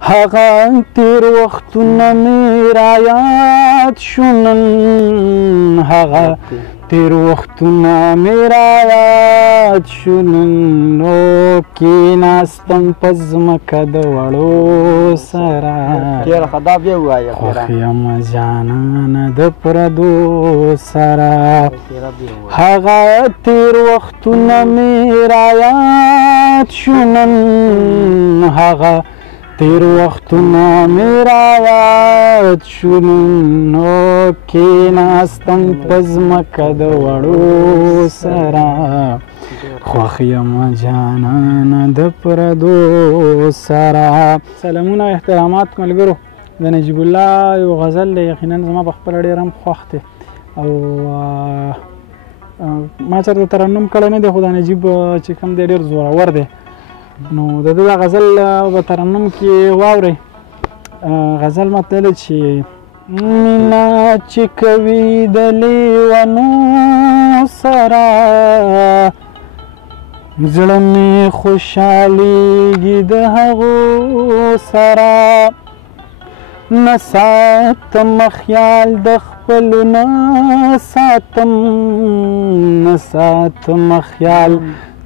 هغه تیر وختونه مې رایاد شو نن هغه تیر وختونه مې رایاد شو نن نو کېناستم په ځمکه د وړو سره خوښ یم جانانه د پردو سره هغه تیر وختونه مې رایاد شو نن هغه تیر وختونه مې رایاد شو نو کېناستم په ځمکه د وړو سره خوښ یم جانانه د پردو سره. سلامونه احترامات ملګرو، د نجیب الله یو غزل دی، یقینا زما په خپله ډېر هم خوښ دی او ما چېرته ترنم کړی نه دی، خو دا نجیب چې کوم دی ډېر زورور دی. نو د ده دا غزل به ترنم کې واورئ. غزل مطلب چې مینا چې کوي د لیونو سره زړه مې خوشحالېږي د هغو سره نه ساتم خیال د خپلو نه ساتم نه ساتم خیال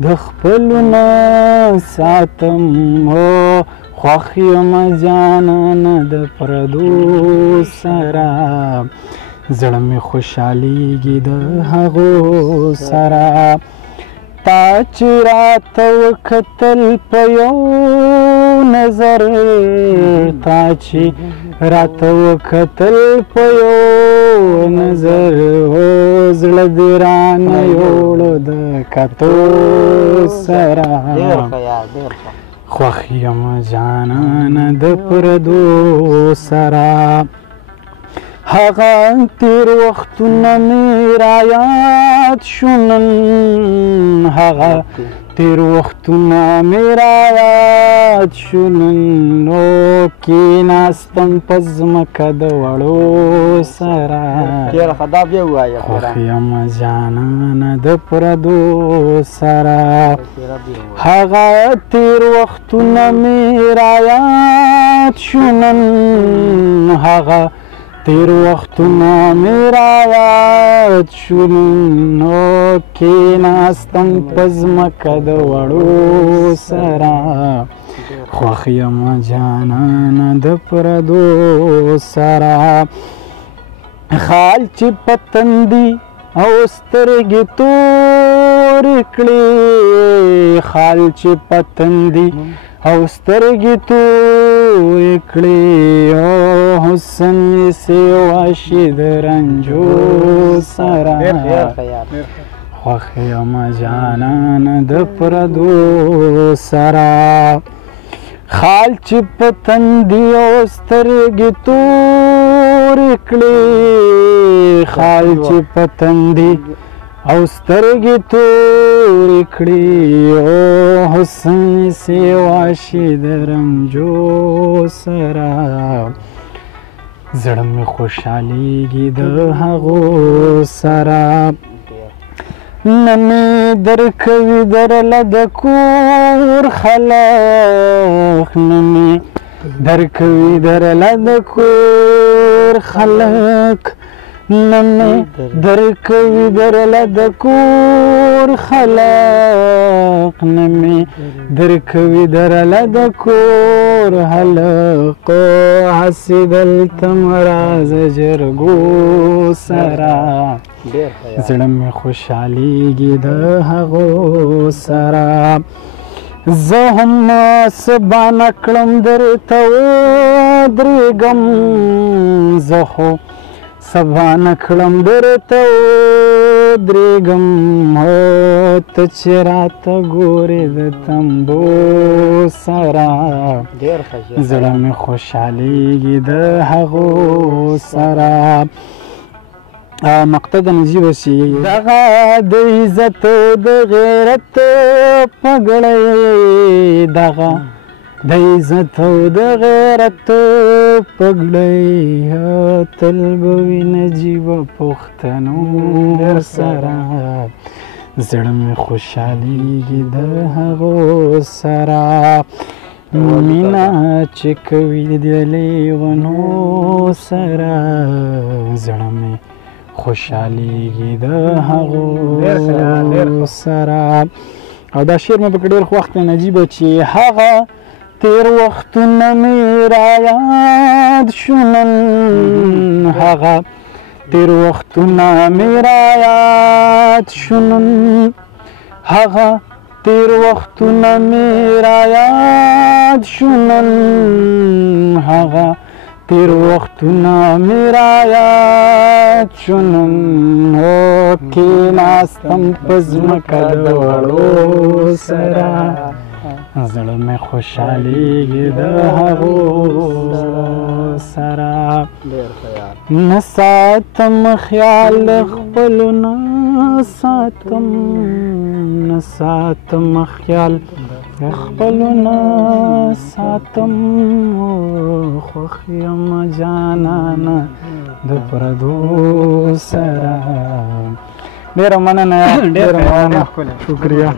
د خپلو نه ساتم خوښ یم جانانه د پردو سره زړه مې خوشحالېږي د هغو سره تا چې راته وکتل په یو نظر تا چې راته وکتل په یو نظر زړه دې رانه یوړ د کتو سره خوښ یم جانانه د پردو سره هغه تیر وختونه مې رایاد شو نن هغه تیر وختونه مې رایاد شو نن نو کېناستم په ځمکه د وړو سره خوښ یم جانانه د پردو سره هغه تیر وختونه مې رایاد شو نن هغه تیر وختونه مې رایاد شو نو کېناستم په ځمکه د وړو سره خوښ یم جانانه د پردو سره خال چې په تندي او سترګې تورې کړې خال چې په تندي او سترګې تورې کړې او حسن یې سیوا شي د رنجو سره خوښ یم جانانه د پردو سره خال چې په تندي او سترګې تورې کړې خال چې په تندي او سترګې تورې کړې او حسن سیوا شي د رنجو سره زړه مې خوشحالېږي د هغو سره نه مې درکوي درله د کور خلق نه مې درکوي درله د کور خلق نه مې درکوي درله د کور خلق نه مې درکوي درله د کور خلق هسې دلته مه راځه جرګو سره زړه مې خوشحالېږي د هغو سره زه هم سبا نه کړم درته ودرېږم زه خو سبا نه کړم درته ودرېږم ته چې راته ګورې د تمبو سره زړه مې خوشحالېږي د هغو سره مقطع د نجیب شي دغه د عزت د غیرت پګړی دغه د عزت د غیرت پګړی تل به وي نجیب پښتنو سره زړه مې خوشحالېږي د هغو سره مینا چې کوي د لیونو سره زړه مې خوشحالېږي د هغو سره. او دا شعر مې پکې ډېر وخت نجیبه چې هغه تیر وختونه مې رایاد شو نن، هغه تیر وختونه مې رایاد شو نن، هغه تیر وختونه مې رایاد شو نن، هغه تیر وختونه مې رایاد شو نن. او کېناستم په ځمکه د وړو سره زړه مې خوشحالېږي د هغو سره. نه ساتم خیال د خپلو نه ساتم، نه ساتم خیال د خپلو نه ساتم، خوښ یم جانانه د پردو سره. ډېره مننه، ډېره مننه، شکریه.